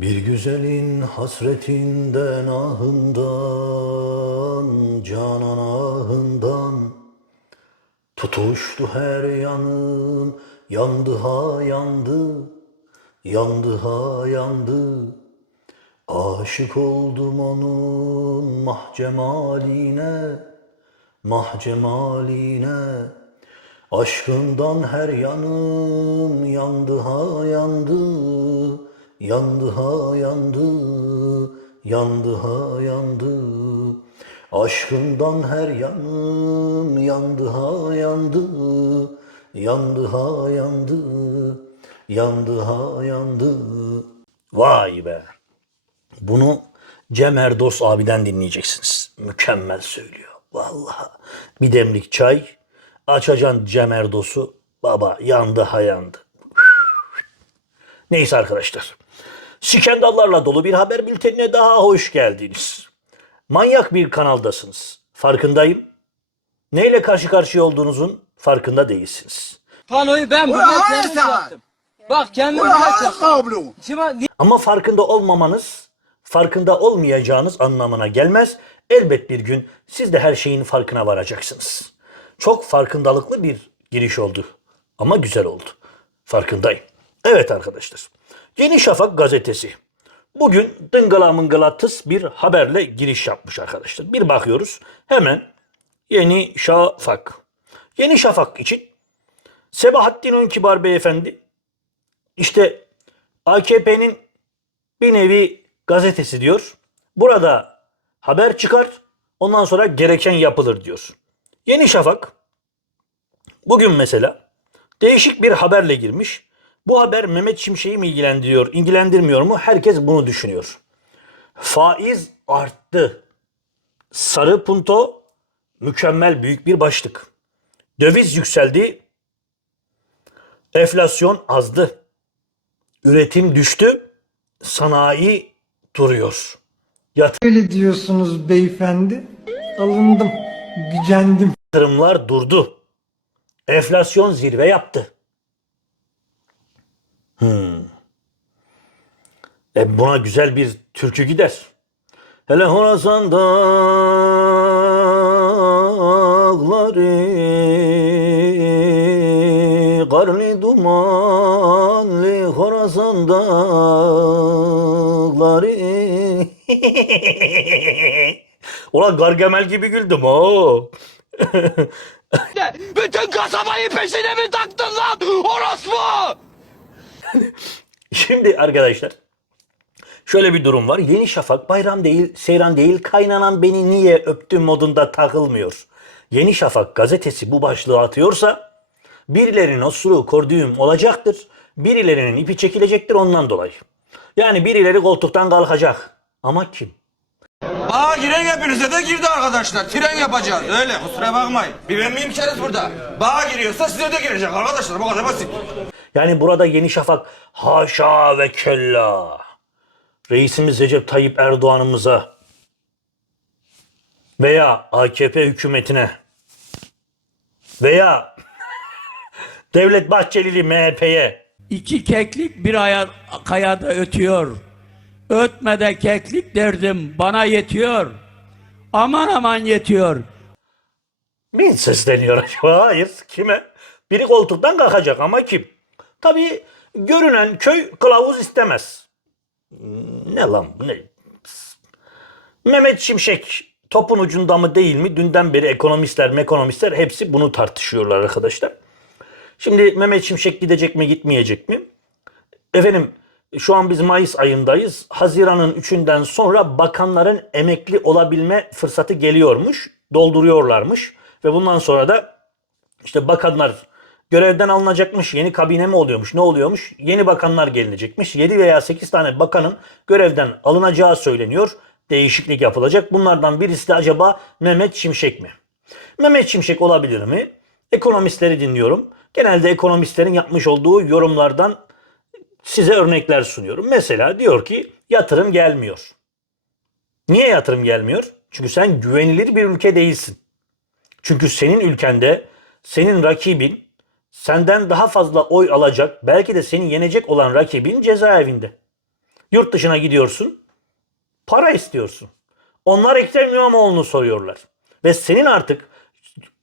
Bir güzelin hasretinden ahından, canan ahından. Tutuştu her yanım, yandı ha yandı, yandı ha yandı. Aşık oldum onun mahcemaline, mahcemaline. Aşkından her yanım yandı ha yandı, yandı ha yandı, yandı ha yandı. Aşkından her yanım yandı ha yandı, yandı ha yandı, yandı ha yandı. Vay be! Bunu Cem Erdos abiden dinleyeceksiniz. Mükemmel söylüyor. Vallahi. Bir demlik çay, açacaksın Cem Erdos'u. Baba yandı ha yandı. Neyse arkadaşlar. Skandallarla dolu bir haber bültenine daha hoş geldiniz. Manyak bir kanaldasınız. Farkındayım. Neyle karşı karşıya olduğunuzun farkında değilsiniz. Panoyu ben burada kendim yaptım. Bak kendim yaptım. Ama farkında olmamanız, farkında olmayacağınız anlamına gelmez. Elbet bir gün siz de her şeyin farkına varacaksınız. Çok farkındalıklı bir giriş oldu. Ama güzel oldu. Farkındayım. Evet arkadaşlar. Yeni Şafak gazetesi. Bugün dıngala mıngala tıs bir haberle giriş yapmış arkadaşlar. Bir bakıyoruz hemen Yeni Şafak. Yeni Şafak için Sebahattin Önkibar beyefendi işte AKP'nin bir nevi gazetesi diyor. Burada haber çıkar, ondan sonra gereken yapılır diyor. Yeni Şafak bugün mesela değişik bir haberle girmiş. Bu haber Mehmet Şimşek'i mi ilgilendiriyor, ilgilendirmiyor mu? Herkes bunu düşünüyor. Faiz arttı. Sarı punto mükemmel büyük bir başlık. Döviz yükseldi. Enflasyon azdı. Üretim düştü. Sanayi duruyor. Öyle diyorsunuz beyefendi. Alındım, gücendim. Yatırımlar durdu. Enflasyon zirve yaptı. Hmm. E buna güzel bir türkü gider. Hele Horasan dağları Karlı dumanlı Horasan dağları Ulan Gargamel gibi güldüm o. bütün kasabayı peşine mi taktın lan orospu? Şimdi arkadaşlar şöyle bir durum var. Yeni Şafak bayram değil, seyran değil, kaynanan beni niye öptün modunda takılmıyor. Yeni Şafak gazetesi bu başlığı atıyorsa birilerinin osuru kordüğüm olacaktır. Birilerinin ipi çekilecektir ondan dolayı. Yani birileri koltuktan kalkacak. Ama kim? Aa giren hepinize de girdi arkadaşlar. Tren yapacağız. Öyle kusura bakmayın. Bir ben miyim burada? Bağa giriyorsa size de girecek arkadaşlar. Bu kadar basit. Yani burada Yeni Şafak haşa ve kella. Reisimiz Recep Tayyip Erdoğan'ımıza veya AKP hükümetine veya Devlet Bahçelili MHP'ye İki keklik bir aya, kayada ötüyor. Ötmede keklik derdim bana yetiyor. Aman aman yetiyor. mi sesleniyor acaba? Hayır. Kime? Biri koltuktan kalkacak ama kim? Tabii görünen köy kılavuz istemez. Ne lan ne? Mehmet Şimşek topun ucunda mı değil mi? Dünden beri ekonomistler, mekonomistler hepsi bunu tartışıyorlar arkadaşlar. Şimdi Mehmet Şimşek gidecek mi gitmeyecek mi? Efendim şu an biz Mayıs ayındayız. Haziran'ın 3'ünden sonra bakanların emekli olabilme fırsatı geliyormuş. Dolduruyorlarmış. Ve bundan sonra da işte bakanlar görevden alınacakmış. Yeni kabine mi oluyormuş? Ne oluyormuş? Yeni bakanlar gelinecekmiş. 7 veya 8 tane bakanın görevden alınacağı söyleniyor. Değişiklik yapılacak. Bunlardan birisi de acaba Mehmet Şimşek mi? Mehmet Şimşek olabilir mi? Ekonomistleri dinliyorum. Genelde ekonomistlerin yapmış olduğu yorumlardan size örnekler sunuyorum. Mesela diyor ki yatırım gelmiyor. Niye yatırım gelmiyor? Çünkü sen güvenilir bir ülke değilsin. Çünkü senin ülkende senin rakibin senden daha fazla oy alacak, belki de seni yenecek olan rakibin cezaevinde. Yurt dışına gidiyorsun. Para istiyorsun. Onlar Ekrem İmamoğlu'nu soruyorlar. Ve senin artık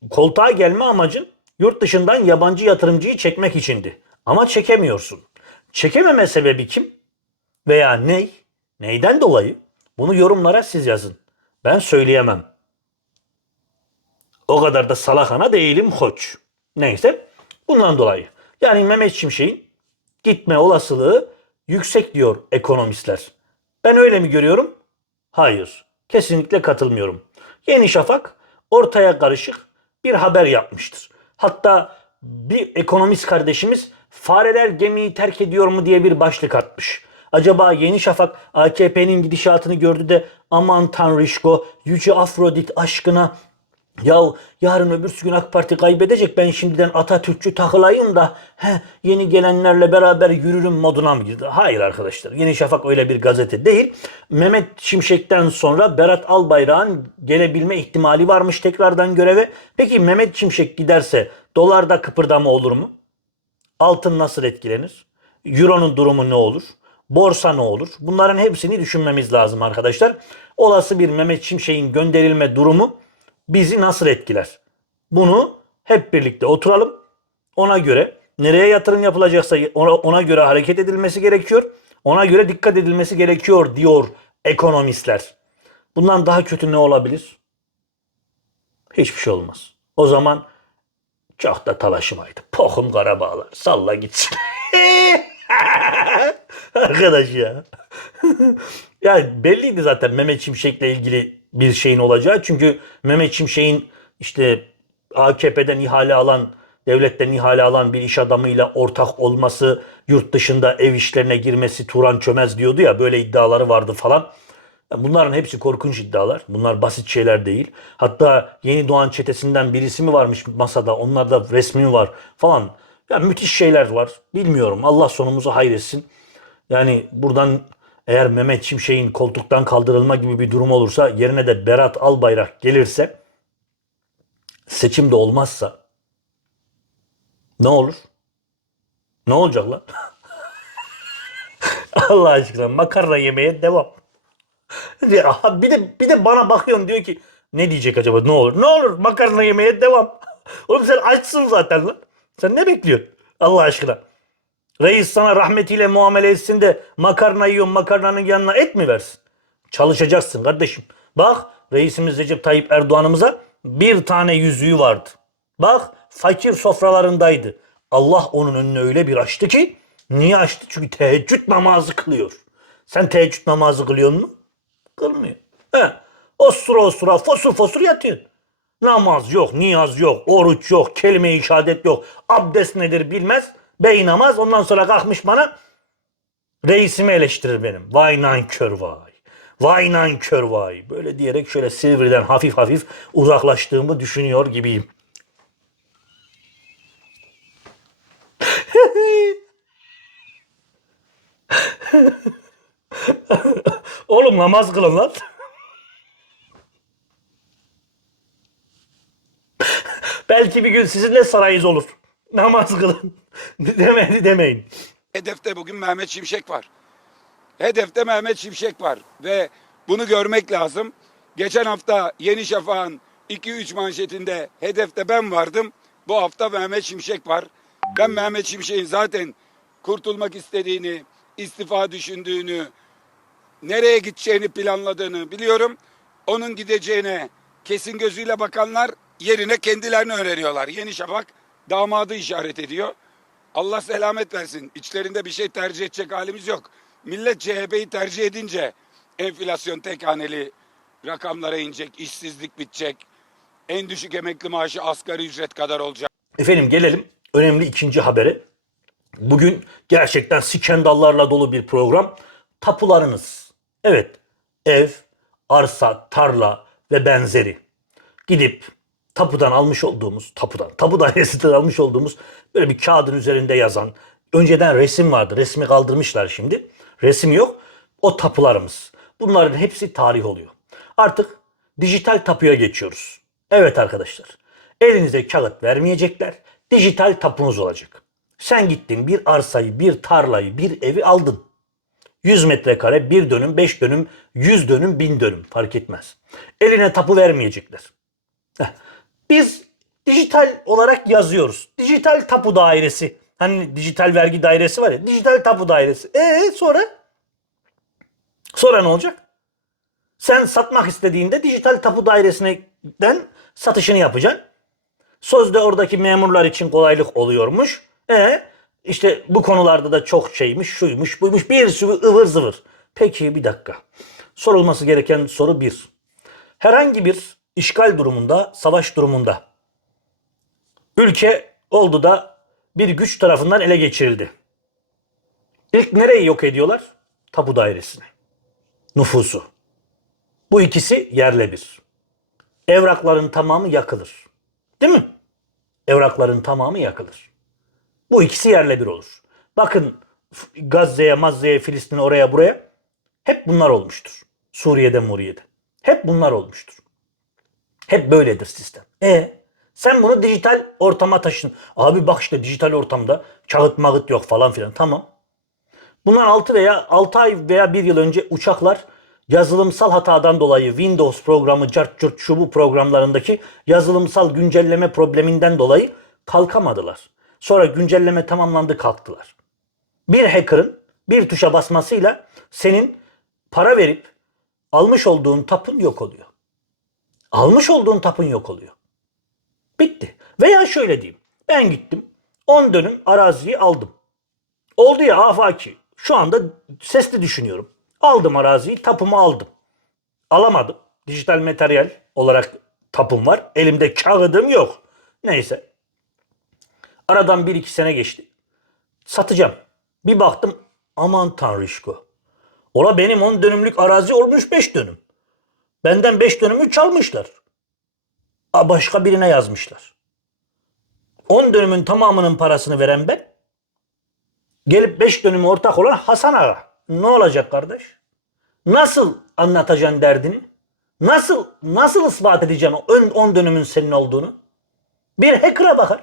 koltuğa gelme amacın yurt dışından yabancı yatırımcıyı çekmek içindi. Ama çekemiyorsun. Çekememe sebebi kim? Veya ney? Neyden dolayı? Bunu yorumlara siz yazın. Ben söyleyemem. O kadar da salakana değilim koç. Neyse bundan dolayı. Yani Mehmet Şimşek'in gitme olasılığı yüksek diyor ekonomistler. Ben öyle mi görüyorum? Hayır. Kesinlikle katılmıyorum. Yeni Şafak ortaya karışık bir haber yapmıştır. Hatta bir ekonomist kardeşimiz fareler gemiyi terk ediyor mu diye bir başlık atmış. Acaba Yeni Şafak AKP'nin gidişatını gördü de aman Tanrışko Yüce Afrodit aşkına ya yarın öbürsü gün AK Parti kaybedecek ben şimdiden Atatürkçü takılayım da he, yeni gelenlerle beraber yürürüm moduna mı girdi? Hayır arkadaşlar Yeni Şafak öyle bir gazete değil. Mehmet Şimşek'ten sonra Berat Albayrak'ın gelebilme ihtimali varmış tekrardan göreve. Peki Mehmet Şimşek giderse dolarda kıpırdama olur mu? Altın nasıl etkilenir? Euro'nun durumu ne olur? Borsa ne olur? Bunların hepsini düşünmemiz lazım arkadaşlar. Olası bir Mehmet Şimşek'in gönderilme durumu bizi nasıl etkiler? Bunu hep birlikte oturalım. Ona göre nereye yatırım yapılacaksa ona, ona göre hareket edilmesi gerekiyor. Ona göre dikkat edilmesi gerekiyor diyor ekonomistler. Bundan daha kötü ne olabilir? Hiçbir şey olmaz. O zaman çok da talaşımaydı. Pohum Karabağlar. Salla gitsin. Arkadaş ya. ya belliydi zaten Mehmet Şimşek'le ilgili bir şeyin olacağı. Çünkü Mehmet Şimşek'in işte AKP'den ihale alan, devletten ihale alan bir iş adamıyla ortak olması, yurt dışında ev işlerine girmesi Turan Çömez diyordu ya böyle iddiaları vardı falan. Bunların hepsi korkunç iddialar. Bunlar basit şeyler değil. Hatta yeni doğan çetesinden birisi mi varmış masada? Onlarda resmi var falan. Ya müthiş şeyler var. Bilmiyorum. Allah sonumuzu hayretsin. Yani buradan eğer Mehmet Şimşek'in koltuktan kaldırılma gibi bir durum olursa yerine de Berat Albayrak gelirse seçim de olmazsa ne olur? Ne olacak lan? Allah aşkına makarna yemeye devam. Bir de bir de bana bakıyorsun diyor ki ne diyecek acaba ne olur? Ne olur makarna yemeye devam. Oğlum sen açsın zaten lan. Sen ne bekliyorsun? Allah aşkına. Reis sana rahmetiyle muamele etsin de makarna yiyorsun makarnanın yanına et mi versin? Çalışacaksın kardeşim. Bak reisimiz Recep Tayyip Erdoğan'ımıza bir tane yüzüğü vardı. Bak fakir sofralarındaydı. Allah onun önüne öyle bir açtı ki niye açtı? Çünkü teheccüd namazı kılıyor. Sen teheccüd namazı kılıyor musun? Kılmıyor. He. Osura osura fosur fosur yatıyorsun. Namaz yok, niyaz yok, oruç yok, kelime-i şehadet yok. Abdest nedir bilmez. Bey namaz ondan sonra kalkmış bana reisimi eleştirir benim. Vay nankör vay. Vay nankör vay. Böyle diyerek şöyle Silivri'den hafif hafif uzaklaştığımı düşünüyor gibiyim. Oğlum namaz kılın lan. Belki bir gün sizin de olur. Namaz kılın. Demedi demeyin. Hedefte bugün Mehmet Şimşek var. Hedefte Mehmet Şimşek var ve bunu görmek lazım. Geçen hafta Yeni Şafak'ın 2-3 manşetinde hedefte ben vardım. Bu hafta Mehmet Şimşek var. Ben Mehmet Şimşek'in zaten kurtulmak istediğini, istifa düşündüğünü, nereye gideceğini planladığını biliyorum. Onun gideceğine kesin gözüyle bakanlar yerine kendilerini öneriyorlar. Yeni Şafak damadı işaret ediyor. Allah selamet versin. İçlerinde bir şey tercih edecek halimiz yok. Millet CHP'yi tercih edince enflasyon tek haneli rakamlara inecek, işsizlik bitecek. En düşük emekli maaşı asgari ücret kadar olacak. Efendim gelelim önemli ikinci habere. Bugün gerçekten skandallarla dolu bir program. Tapularınız. Evet. Ev, arsa, tarla ve benzeri. Gidip tapudan almış olduğumuz, tapudan, tapu dairesinden almış olduğumuz böyle bir kağıdın üzerinde yazan, önceden resim vardı. Resmi kaldırmışlar şimdi. Resim yok. O tapularımız. Bunların hepsi tarih oluyor. Artık dijital tapuya geçiyoruz. Evet arkadaşlar. Elinize kağıt vermeyecekler. Dijital tapunuz olacak. Sen gittin bir arsayı, bir tarlayı, bir evi aldın. 100 metrekare, 1 dönüm, 5 dönüm, 100 dönüm, 1000 dönüm fark etmez. Eline tapu vermeyecekler. Biz dijital olarak yazıyoruz. Dijital tapu dairesi. Hani dijital vergi dairesi var ya. Dijital tapu dairesi. E sonra? Sonra ne olacak? Sen satmak istediğinde dijital tapu dairesinden satışını yapacaksın. Sözde oradaki memurlar için kolaylık oluyormuş. E işte bu konularda da çok şeymiş, şuymuş, buymuş bir sürü ıvır zıvır. Peki bir dakika. Sorulması gereken soru bir. Herhangi bir işgal durumunda, savaş durumunda ülke oldu da bir güç tarafından ele geçirildi. İlk nereyi yok ediyorlar? Tapu dairesini. Nüfusu. Bu ikisi yerle bir. Evrakların tamamı yakılır. Değil mi? Evrakların tamamı yakılır. Bu ikisi yerle bir olur. Bakın Gazze'ye, Mazze'ye, Filistin'e, oraya buraya hep bunlar olmuştur. Suriye'de, Muriye'de. Hep bunlar olmuştur. Hep böyledir sistem. E sen bunu dijital ortama taşın. Abi bak işte dijital ortamda kağıt mağıt yok falan filan. Tamam. Bundan 6 veya 6 ay veya 1 yıl önce uçaklar yazılımsal hatadan dolayı Windows programı, cart curt şu bu programlarındaki yazılımsal güncelleme probleminden dolayı kalkamadılar. Sonra güncelleme tamamlandı kalktılar. Bir hacker'ın bir tuşa basmasıyla senin para verip almış olduğun tapun yok oluyor. Almış olduğun tapun yok oluyor. Bitti. Veya şöyle diyeyim. Ben gittim 10 dönüm araziyi aldım. Oldu ya afaki. Şu anda sesli düşünüyorum. Aldım araziyi, tapumu aldım. Alamadım. Dijital materyal olarak tapum var. Elimde kağıdım yok. Neyse. Aradan 1-2 sene geçti. Satacağım. Bir baktım aman tanrışko. Ola benim 10 dönümlük arazi olmuş 5 dönüm. Benden 5 dönümü çalmışlar. Başka birine yazmışlar. 10 dönümün tamamının parasını veren ben. Gelip 5 dönümü ortak olan Hasan Ağa. Ne olacak kardeş? Nasıl anlatacaksın derdini? Nasıl nasıl ispat edeceksin o 10 dönümün senin olduğunu? Bir hacker'a bakar.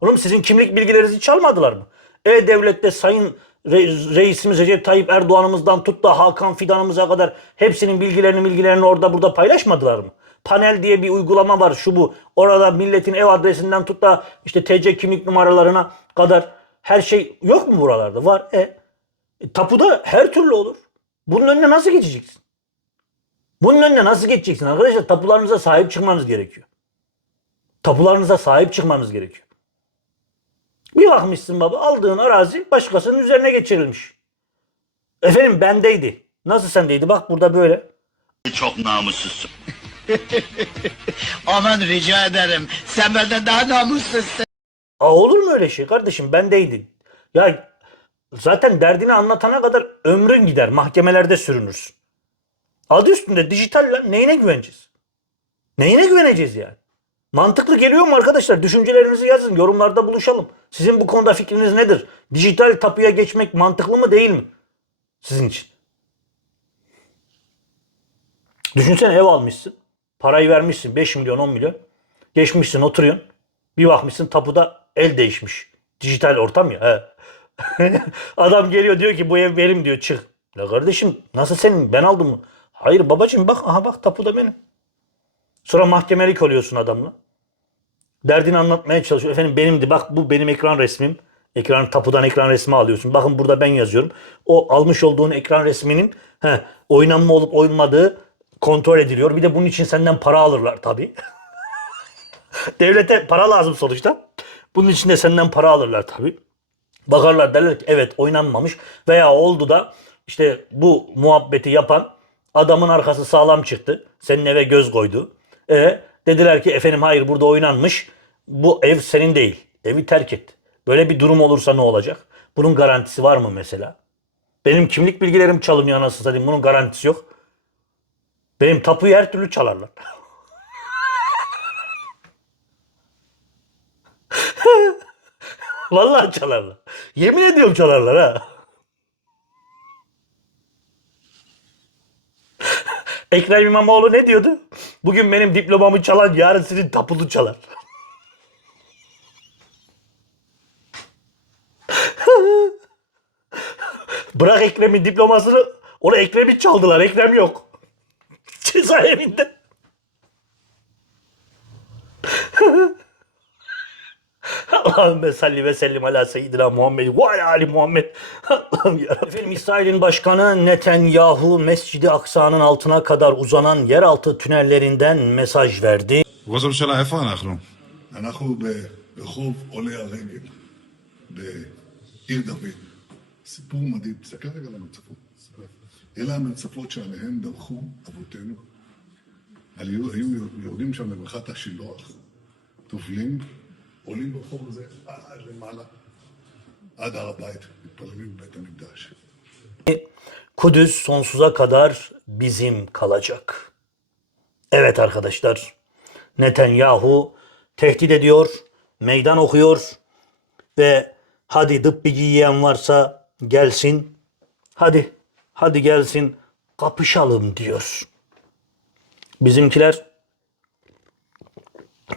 Oğlum sizin kimlik bilgilerinizi çalmadılar mı? E-Devlet'te Sayın Reisimiz Recep Tayyip Erdoğan'ımızdan tut da Hakan Fidan'ımıza kadar hepsinin bilgilerini bilgilerini orada burada paylaşmadılar mı? Panel diye bir uygulama var şu bu. Orada milletin ev adresinden tut da işte TC kimlik numaralarına kadar her şey yok mu buralarda? Var. E, e, tapuda her türlü olur. Bunun önüne nasıl geçeceksin? Bunun önüne nasıl geçeceksin arkadaşlar? Tapularınıza sahip çıkmanız gerekiyor. Tapularınıza sahip çıkmanız gerekiyor. Bir bakmışsın baba aldığın arazi başkasının üzerine geçirilmiş. Efendim bendeydi. Nasıl sendeydi? Bak burada böyle. Çok namussuzsun. Aman rica ederim. Sen benden daha namussuzsun. Aa, olur mu öyle şey kardeşim? Bendeydi. Ya zaten derdini anlatana kadar ömrün gider. Mahkemelerde sürünürsün. Adı üstünde dijital lan. Neyine güveneceğiz? Neyine güveneceğiz yani? Mantıklı geliyor mu arkadaşlar? Düşüncelerinizi yazın. Yorumlarda buluşalım. Sizin bu konuda fikriniz nedir? Dijital tapuya geçmek mantıklı mı değil mi? Sizin için. Düşünsene ev almışsın. Parayı vermişsin 5 milyon 10 milyon. Geçmişsin oturuyorsun. Bir bakmışsın tapuda el değişmiş. Dijital ortam ya. Adam geliyor diyor ki bu ev benim diyor çık. Ya kardeşim nasıl senin ben aldım mı? Hayır babacığım bak aha bak tapuda benim. Sonra mahkemelik oluyorsun adamla. Derdini anlatmaya çalışıyor. Efendim benimdi bak bu benim ekran resmim. Ekran tapudan ekran resmi alıyorsun. Bakın burada ben yazıyorum. O almış olduğun ekran resminin he, oynanma olup oynamadığı kontrol ediliyor. Bir de bunun için senden para alırlar tabii. Devlete para lazım sonuçta. Bunun için de senden para alırlar tabii. Bakarlar derler ki evet oynanmamış veya oldu da işte bu muhabbeti yapan adamın arkası sağlam çıktı. Senin eve göz koydu. E dediler ki efendim hayır burada oynanmış. Bu ev senin değil. Evi terk et. Böyle bir durum olursa ne olacak? Bunun garantisi var mı mesela? Benim kimlik bilgilerim çalınıyor anasını satayım. Bunun garantisi yok. Benim tapuyu her türlü çalarlar. Vallahi çalarlar. Yemin ediyorum çalarlar ha. Ekrem İmamoğlu ne diyordu? Bugün benim diplomamı çalan yarın sizin tapulu çalar. bırak Ekrem'in diplomasını onu Ekrem'i çaldılar. Ekrem yok. Cezaevinde. Allahümme salli ve sellim ala seyyidina Muhammed ve ala ali Muhammed. Allah'ım ya. Efendim İsrail'in başkanı Netanyahu Mescid-i Aksa'nın altına kadar uzanan yeraltı tünellerinden mesaj verdi. ראש הממשלה, איפה אנחנו? אנחנו ברחוב עולי הרגל, בעיר דוד. סיפור מדהים. תסתכל רגע על המרצפות. אלה המרצפות שעליהן דרכו אבותינו. היו, היו יורדים שם לבריכת השילוח, טובלים, עולים ברחוב הזה עד למעלה, עד הר הבית, מתפללים בבית המקדש. Kudüs sonsuza kadar bizim kalacak. Evet arkadaşlar. Netanyahu tehdit ediyor, meydan okuyor ve hadi dıbbi giyen varsa gelsin. Hadi, hadi gelsin kapışalım diyor. Bizimkiler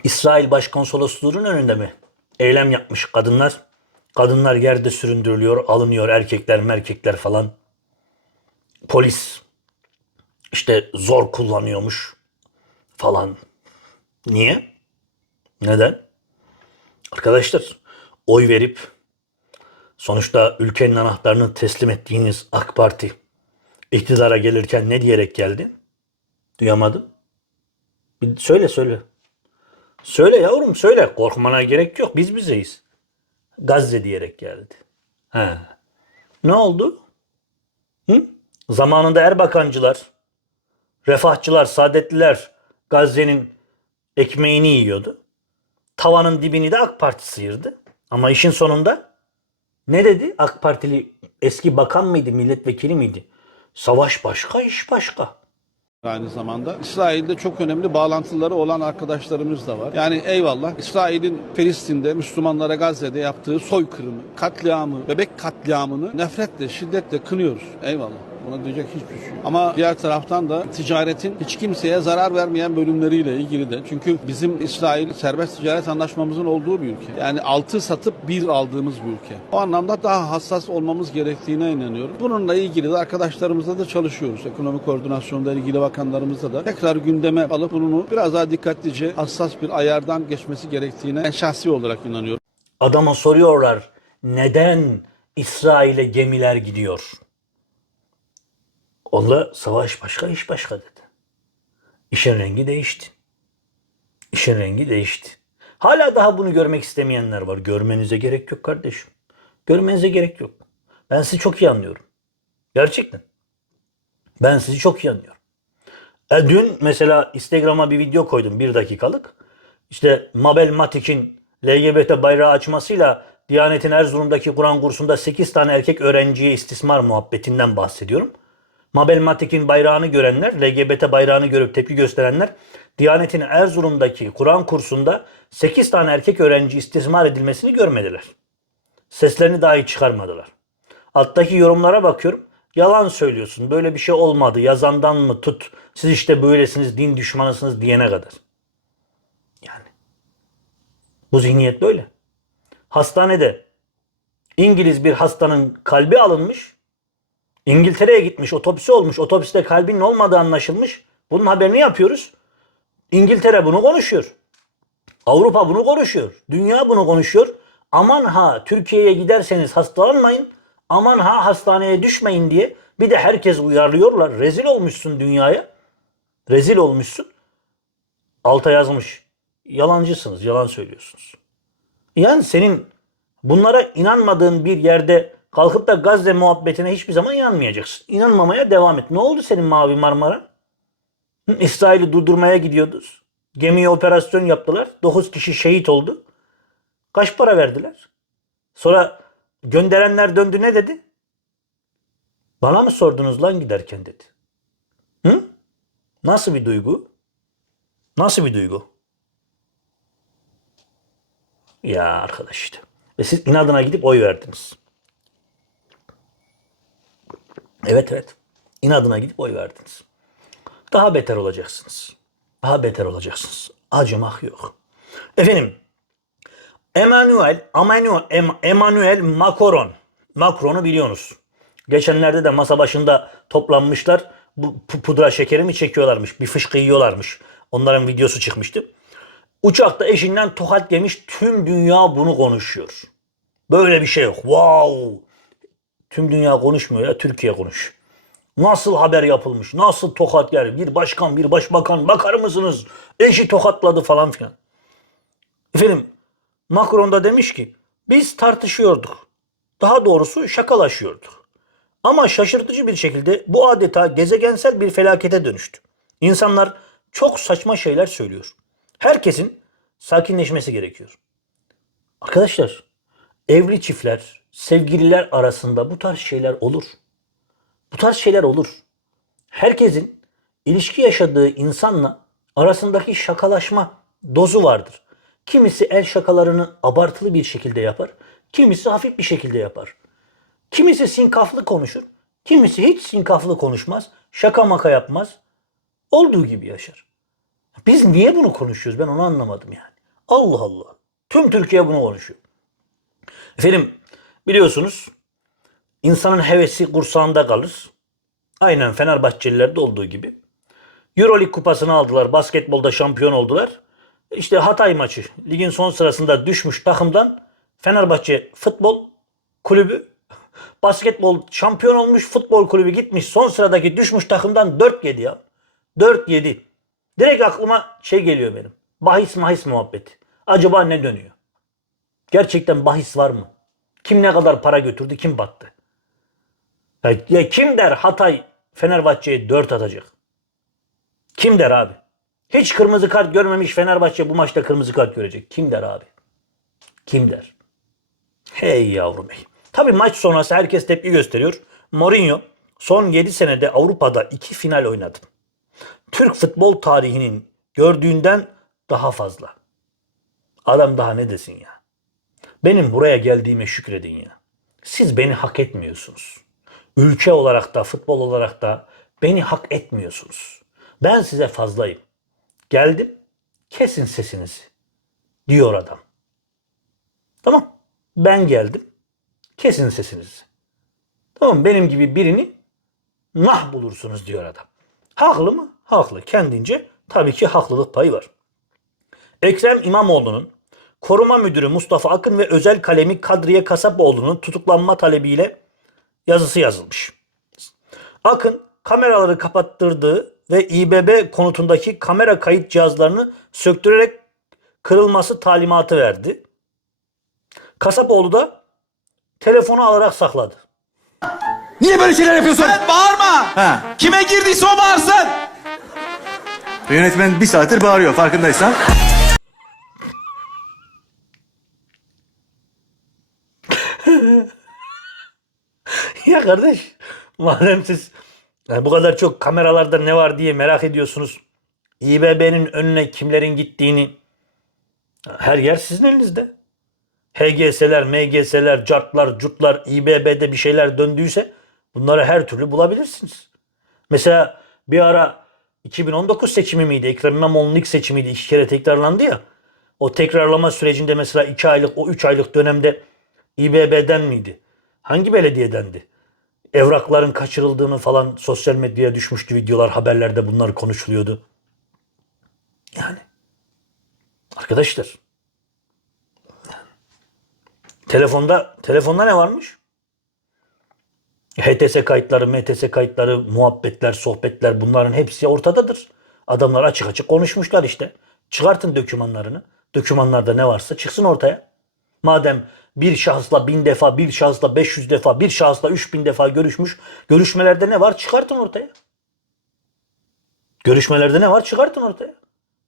İsrail Başkonsolosluğu'nun önünde mi? Eylem yapmış kadınlar. Kadınlar yerde süründürülüyor, alınıyor erkekler merkekler falan. Polis işte zor kullanıyormuş falan. Niye? Neden? Arkadaşlar oy verip sonuçta ülkenin anahtarını teslim ettiğiniz AK Parti iktidara gelirken ne diyerek geldi? Duyamadım. Bir söyle söyle. Söyle yavrum söyle. Korkmana gerek yok. Biz bizeyiz. Gazze diyerek geldi. He. Ne oldu? Hı? Zamanında Erbakancılar, refahçılar, saadetliler Gazze'nin ekmeğini yiyordu. Tavanın dibini de AK Parti sıyırdı. Ama işin sonunda ne dedi? AK Partili eski bakan mıydı, milletvekili miydi? Savaş başka, iş başka. Aynı zamanda İsrail'de çok önemli bağlantıları olan arkadaşlarımız da var. Yani eyvallah İsrail'in Filistin'de Müslümanlara Gazze'de yaptığı soykırımı, katliamı, bebek katliamını nefretle, şiddetle kınıyoruz. Eyvallah. Buna diyecek hiçbir şey yok. Ama diğer taraftan da ticaretin hiç kimseye zarar vermeyen bölümleriyle ilgili de. Çünkü bizim İsrail serbest ticaret anlaşmamızın olduğu bir ülke. Yani altı satıp bir aldığımız bir ülke. O anlamda daha hassas olmamız gerektiğine inanıyorum. Bununla ilgili de arkadaşlarımızla da çalışıyoruz. Ekonomik koordinasyonda ilgili bakanlarımızla da tekrar gündeme alıp bunu biraz daha dikkatlice hassas bir ayardan geçmesi gerektiğine ben şahsi olarak inanıyorum. Adama soruyorlar neden İsrail'e gemiler gidiyor? Onda savaş başka, iş başka dedi. İşin rengi değişti. İşin rengi değişti. Hala daha bunu görmek istemeyenler var. Görmenize gerek yok kardeşim. Görmenize gerek yok. Ben sizi çok iyi anlıyorum. Gerçekten. Ben sizi çok iyi anlıyorum. E, dün mesela Instagram'a bir video koydum bir dakikalık. İşte Mabel Matik'in LGBT bayrağı açmasıyla Diyanet'in Erzurum'daki Kur'an kursunda 8 tane erkek öğrenciye istismar muhabbetinden bahsediyorum. Mabel Matik'in bayrağını görenler, LGBT bayrağını görüp tepki gösterenler, Diyanet'in Erzurum'daki Kur'an kursunda 8 tane erkek öğrenci istismar edilmesini görmediler. Seslerini dahi çıkarmadılar. Alttaki yorumlara bakıyorum. Yalan söylüyorsun. Böyle bir şey olmadı. Yazandan mı tut? Siz işte böylesiniz, din düşmanısınız diyene kadar. Yani. Bu zihniyet böyle. Hastanede İngiliz bir hastanın kalbi alınmış. İngiltere'ye gitmiş, otopsi olmuş. Otopside kalbinin olmadığı anlaşılmış. Bunun haberini yapıyoruz. İngiltere bunu konuşuyor. Avrupa bunu konuşuyor. Dünya bunu konuşuyor. Aman ha Türkiye'ye giderseniz hastalanmayın. Aman ha hastaneye düşmeyin diye bir de herkes uyarlıyorlar. Rezil olmuşsun dünyaya. Rezil olmuşsun. Alta yazmış. Yalancısınız, yalan söylüyorsunuz. Yani senin bunlara inanmadığın bir yerde kalkıp da Gazze muhabbetine hiçbir zaman inanmayacaksın. İnanmamaya devam et. Ne oldu senin Mavi Marmara? İsrail'i durdurmaya gidiyordunuz. Gemiye operasyon yaptılar. 9 kişi şehit oldu. Kaç para verdiler? Sonra gönderenler döndü ne dedi? Bana mı sordunuz lan giderken dedi. Hı? Nasıl bir duygu? Nasıl bir duygu? Ya arkadaş işte. Ve siz inadına gidip oy verdiniz. Evet evet. İnadına gidip oy verdiniz. Daha beter olacaksınız. Daha beter olacaksınız. Acımak yok. Efendim Emmanuel, Emmanuel, Em- Emmanuel Macron. Macron'u biliyorsunuz. Geçenlerde de masa başında toplanmışlar. Bu pu- pudra şekeri mi çekiyorlarmış? Bir fışkı yiyorlarmış. Onların videosu çıkmıştı. Uçakta eşinden tokat yemiş tüm dünya bunu konuşuyor. Böyle bir şey yok. Wow. Tüm dünya konuşmuyor ya Türkiye konuş. Nasıl haber yapılmış? Nasıl tokat yer? Bir başkan, bir başbakan bakar mısınız? Eşi tokatladı falan filan. Efendim Macron da demiş ki biz tartışıyorduk. Daha doğrusu şakalaşıyorduk. Ama şaşırtıcı bir şekilde bu adeta gezegensel bir felakete dönüştü. İnsanlar çok saçma şeyler söylüyor. Herkesin sakinleşmesi gerekiyor. Arkadaşlar, evli çiftler, sevgililer arasında bu tarz şeyler olur. Bu tarz şeyler olur. Herkesin ilişki yaşadığı insanla arasındaki şakalaşma dozu vardır. Kimisi el şakalarını abartılı bir şekilde yapar, kimisi hafif bir şekilde yapar. Kimisi sinkaflı konuşur, kimisi hiç sinkaflı konuşmaz, şaka maka yapmaz, olduğu gibi yaşar. Biz niye bunu konuşuyoruz ben onu anlamadım yani. Allah Allah. Tüm Türkiye bunu konuşuyor. Efendim biliyorsunuz insanın hevesi kursağında kalır. Aynen Fenerbahçelilerde olduğu gibi. Euroleague kupasını aldılar. Basketbolda şampiyon oldular. İşte Hatay maçı ligin son sırasında düşmüş takımdan Fenerbahçe futbol kulübü basketbol şampiyon olmuş futbol kulübü gitmiş son sıradaki düşmüş takımdan 4 yedi ya. 4 yedi. Direkt aklıma şey geliyor benim. Bahis mahis muhabbeti. Acaba ne dönüyor? Gerçekten bahis var mı? Kim ne kadar para götürdü, kim battı? Ya, ya kim der Hatay Fenerbahçe'ye 4 atacak? Kim der abi? Hiç kırmızı kart görmemiş Fenerbahçe bu maçta kırmızı kart görecek. Kim der abi? Kim der? Hey yavrum hey. Tabii maç sonrası herkes tepki gösteriyor. Mourinho son 7 senede Avrupa'da 2 final oynadı. Türk futbol tarihinin gördüğünden daha fazla. Adam daha ne desin ya? Benim buraya geldiğime şükredin ya. Siz beni hak etmiyorsunuz. Ülke olarak da futbol olarak da beni hak etmiyorsunuz. Ben size fazlayım. Geldim, kesin sesinizi. Diyor adam. Tamam. Ben geldim. Kesin sesinizi. Tamam benim gibi birini nah bulursunuz diyor adam. Haklı mı? Haklı. Kendince tabii ki haklılık payı var. Ekrem İmamoğlu'nun koruma müdürü Mustafa Akın ve özel kalemi Kadriye Kasapoğlu'nun tutuklanma talebiyle yazısı yazılmış. Akın kameraları kapattırdığı ve İBB konutundaki kamera kayıt cihazlarını söktürerek kırılması talimatı verdi. Kasapoğlu da telefonu alarak sakladı. Niye böyle şeyler yapıyorsun? Sen bağırma. Kime girdiyse o bağırsın. Yönetmen bir saattir bağırıyor farkındaysan. ya kardeş madem siz yani bu kadar çok kameralarda ne var diye merak ediyorsunuz. İBB'nin önüne kimlerin gittiğini her yer sizin elinizde. HGS'ler, MGS'ler, cartlar, curtlar, İBB'de bir şeyler döndüyse bunları her türlü bulabilirsiniz. Mesela bir ara 2019 seçimi miydi? Ekrem İmamoğlu'nun ilk seçimiydi. iki kere tekrarlandı ya. O tekrarlama sürecinde mesela 2 aylık, o 3 aylık dönemde İBB'den miydi? Hangi belediyedendi? Evrakların kaçırıldığını falan sosyal medyaya düşmüştü videolar, haberlerde bunlar konuşuluyordu. Yani arkadaşlar telefonda telefonda ne varmış? HTS kayıtları, MTS kayıtları, muhabbetler, sohbetler bunların hepsi ortadadır. Adamlar açık açık konuşmuşlar işte. Çıkartın dokümanlarını. Dokümanlarda ne varsa çıksın ortaya. Madem bir şahısla bin defa, bir şahısla 500 defa, bir şahısla 3000 defa görüşmüş. Görüşmelerde ne var? Çıkartın ortaya. Görüşmelerde ne var? Çıkartın ortaya.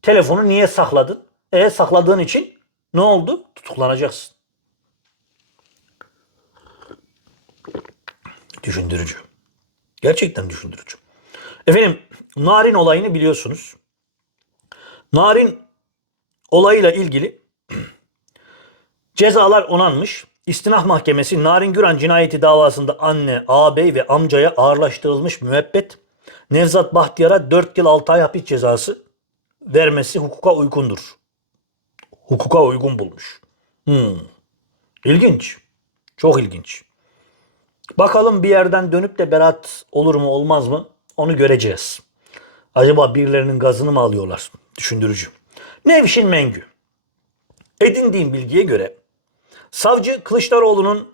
Telefonu niye sakladın? E sakladığın için ne oldu? Tutuklanacaksın. Düşündürücü. Gerçekten düşündürücü. Efendim Narin olayını biliyorsunuz. Narin olayıyla ilgili cezalar onanmış. İstinaf Mahkemesi Narin Güran cinayeti davasında anne, ağabey ve amcaya ağırlaştırılmış müebbet, Nevzat Bahtiyar'a 4 yıl 6 ay hapis cezası vermesi hukuka uygundur. Hukuka uygun bulmuş. Hmm. İlginç. Çok ilginç. Bakalım bir yerden dönüp de Berat olur mu olmaz mı onu göreceğiz. Acaba birilerinin gazını mı alıyorlar? Düşündürücü. Nevşin Mengü. Edindiğim bilgiye göre savcı Kılıçdaroğlu'nun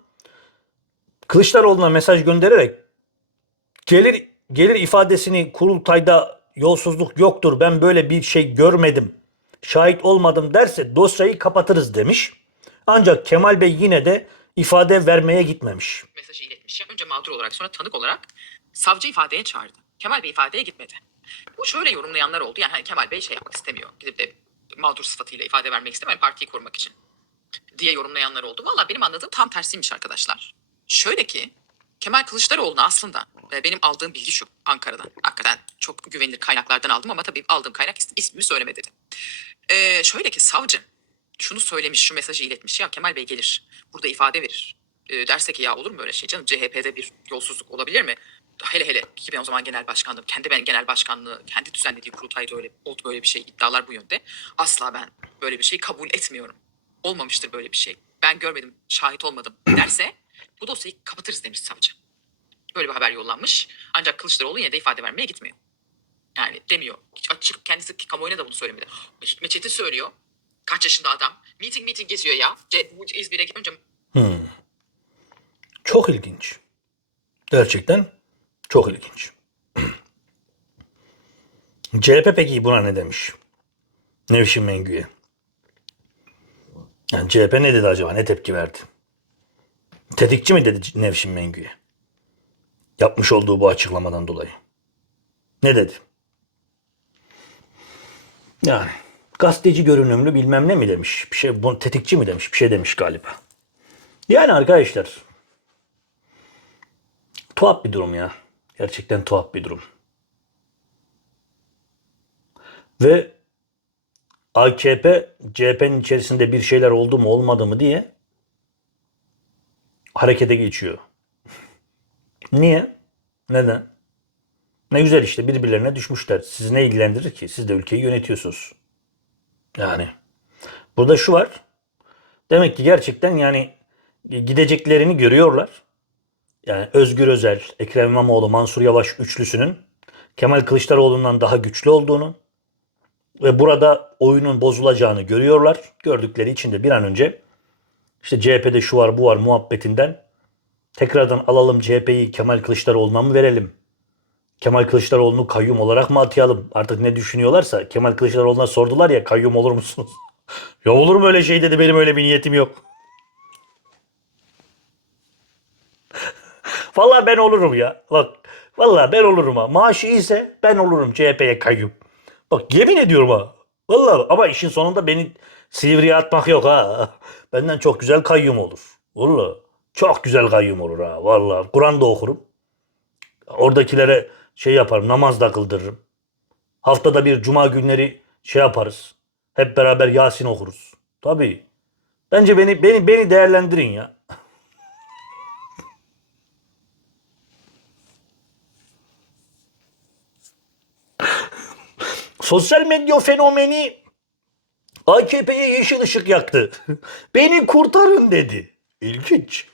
Kılıçdaroğlu'na mesaj göndererek gelir gelir ifadesini kurultayda yolsuzluk yoktur ben böyle bir şey görmedim şahit olmadım derse dosyayı kapatırız demiş. Ancak Kemal Bey yine de ifade vermeye gitmemiş. mesajı iletmiş. Önce mağdur olarak sonra tanık olarak savcı ifadeye çağırdı. Kemal Bey ifadeye gitmedi. Bu şöyle yorumlayanlar oldu. Yani hani Kemal Bey şey yapmak istemiyor. Gidip de mağdur sıfatıyla ifade vermek istemiyor. Partiyi korumak için diye yorumlayanlar oldu. Valla benim anladığım tam tersiymiş arkadaşlar. Şöyle ki Kemal Kılıçdaroğlu'na aslında e, benim aldığım bilgi şu Ankara'dan. Hakikaten çok güvenilir kaynaklardan aldım ama tabii aldığım kaynak is- ismimi söyleme dedi. Ee, şöyle ki savcı şunu söylemiş, şu mesajı iletmiş. Ya Kemal Bey gelir, burada ifade verir. Ee, derse ki ya olur mu böyle şey canım? CHP'de bir yolsuzluk olabilir mi? Hele hele ki ben o zaman genel başkanlığım, kendi ben genel başkanlığı, kendi düzenlediği kurultayda öyle oldu böyle bir şey, iddialar bu yönde. Asla ben böyle bir şey kabul etmiyorum. Olmamıştır böyle bir şey. Ben görmedim, şahit olmadım derse bu dosyayı kapatırız demiş savcı. Böyle bir haber yollanmış. Ancak Kılıçdaroğlu yine de ifade vermeye gitmiyor. Yani demiyor. Hiç açık kendisi kamuoyuna da bunu söylemedi. Hikmet Çetin söylüyor. Kaç yaşında adam. Meeting meeting geziyor ya. İzmir'e önce Çok ilginç. Gerçekten çok ilginç. CHP peki buna ne demiş? Nevşin Mengü'ye. Yani CHP ne dedi acaba? Ne tepki verdi? Tetikçi mi dedi Nevşin Mengü'ye? Yapmış olduğu bu açıklamadan dolayı. Ne dedi? Yani gazeteci görünümlü bilmem ne mi demiş? Bir şey bu tetikçi mi demiş? Bir şey demiş galiba. Yani arkadaşlar tuhaf bir durum ya. Gerçekten tuhaf bir durum. Ve AKP CHP'nin içerisinde bir şeyler oldu mu olmadı mı diye harekete geçiyor. Niye? Neden? Ne güzel işte birbirlerine düşmüşler. Sizi ne ilgilendirir ki? Siz de ülkeyi yönetiyorsunuz. Yani burada şu var. Demek ki gerçekten yani gideceklerini görüyorlar. Yani Özgür Özel, Ekrem İmamoğlu, Mansur Yavaş üçlüsünün Kemal Kılıçdaroğlu'ndan daha güçlü olduğunu ve burada oyunun bozulacağını görüyorlar. Gördükleri için de bir an önce işte CHP'de şu var bu var muhabbetinden tekrardan alalım CHP'yi Kemal Kılıçdaroğlu'na mı verelim? Kemal Kılıçdaroğlu'nu kayyum olarak mı atayalım? Artık ne düşünüyorlarsa Kemal Kılıçdaroğlu'na sordular ya kayyum olur musunuz? ya olur mu öyle şey dedi benim öyle bir niyetim yok. Vallahi ben olurum ya. Bak vallahi ben olurum ha. Maaşı iyiyse ben olurum CHP'ye kayyum. Bak yemin ediyorum ha. Vallahi ama işin sonunda beni Silivri'ye atmak yok ha. Benden çok güzel kayyum olur. Vallahi çok güzel kayyum olur ha. Vallahi Kur'an da okurum. Oradakilere şey yaparım namaz da kıldırırım. Haftada bir cuma günleri şey yaparız. Hep beraber Yasin okuruz. Tabii. Bence beni beni beni değerlendirin ya. Sosyal medya fenomeni AKP'ye yeşil ışık yaktı. Beni kurtarın dedi. İlginç.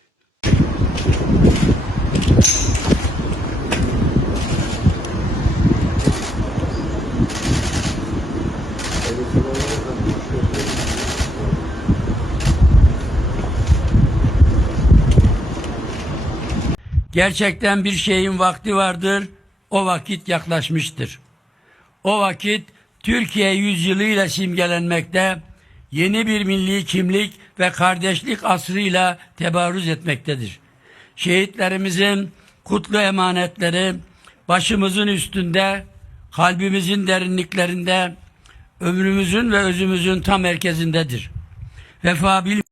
Gerçekten bir şeyin vakti vardır. O vakit yaklaşmıştır. O vakit Türkiye yüzyılıyla simgelenmekte, yeni bir milli kimlik ve kardeşlik asrıyla tebarüz etmektedir. Şehitlerimizin kutlu emanetleri başımızın üstünde, kalbimizin derinliklerinde, ömrümüzün ve özümüzün tam merkezindedir. Vefa bil